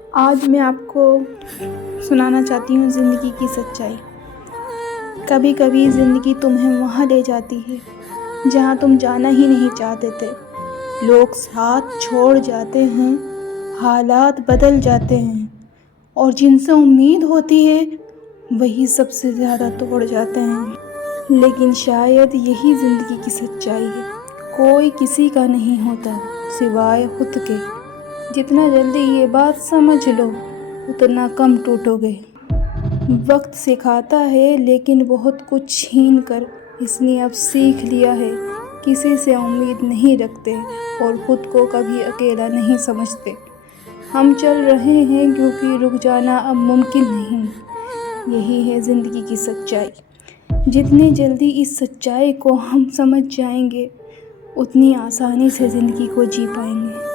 आज मैं आपको सुनाना चाहती हूँ ज़िंदगी की सच्चाई। कभी कभी ज़िंदगी तुम्हें वहाँ ले जाती है जहाँ तुम जाना ही नहीं चाहते थे। लोग साथ छोड़ जाते हैं, हालात बदल जाते हैं और जिनसे उम्मीद होती है वही सबसे ज़्यादा तोड़ जाते हैं। लेकिन शायद यही ज़िंदगी की सच्चाई है। कोई किसी का नहीं होता सिवाय खुद के। जितना जल्दी ये बात समझ लो उतना कम टूटोगे। वक्त सिखाता है लेकिन बहुत कुछ छीन कर इसने अब सीख लिया है। किसी से उम्मीद नहीं रखते और खुद को कभी अकेला नहीं समझते। हम चल रहे हैं क्योंकि रुक जाना अब मुमकिन नहीं। यही है ज़िंदगी की सच्चाई। जितनी जल्दी इस सच्चाई को हम समझ जाएंगे उतनी आसानी से ज़िंदगी को जी पाएंगे।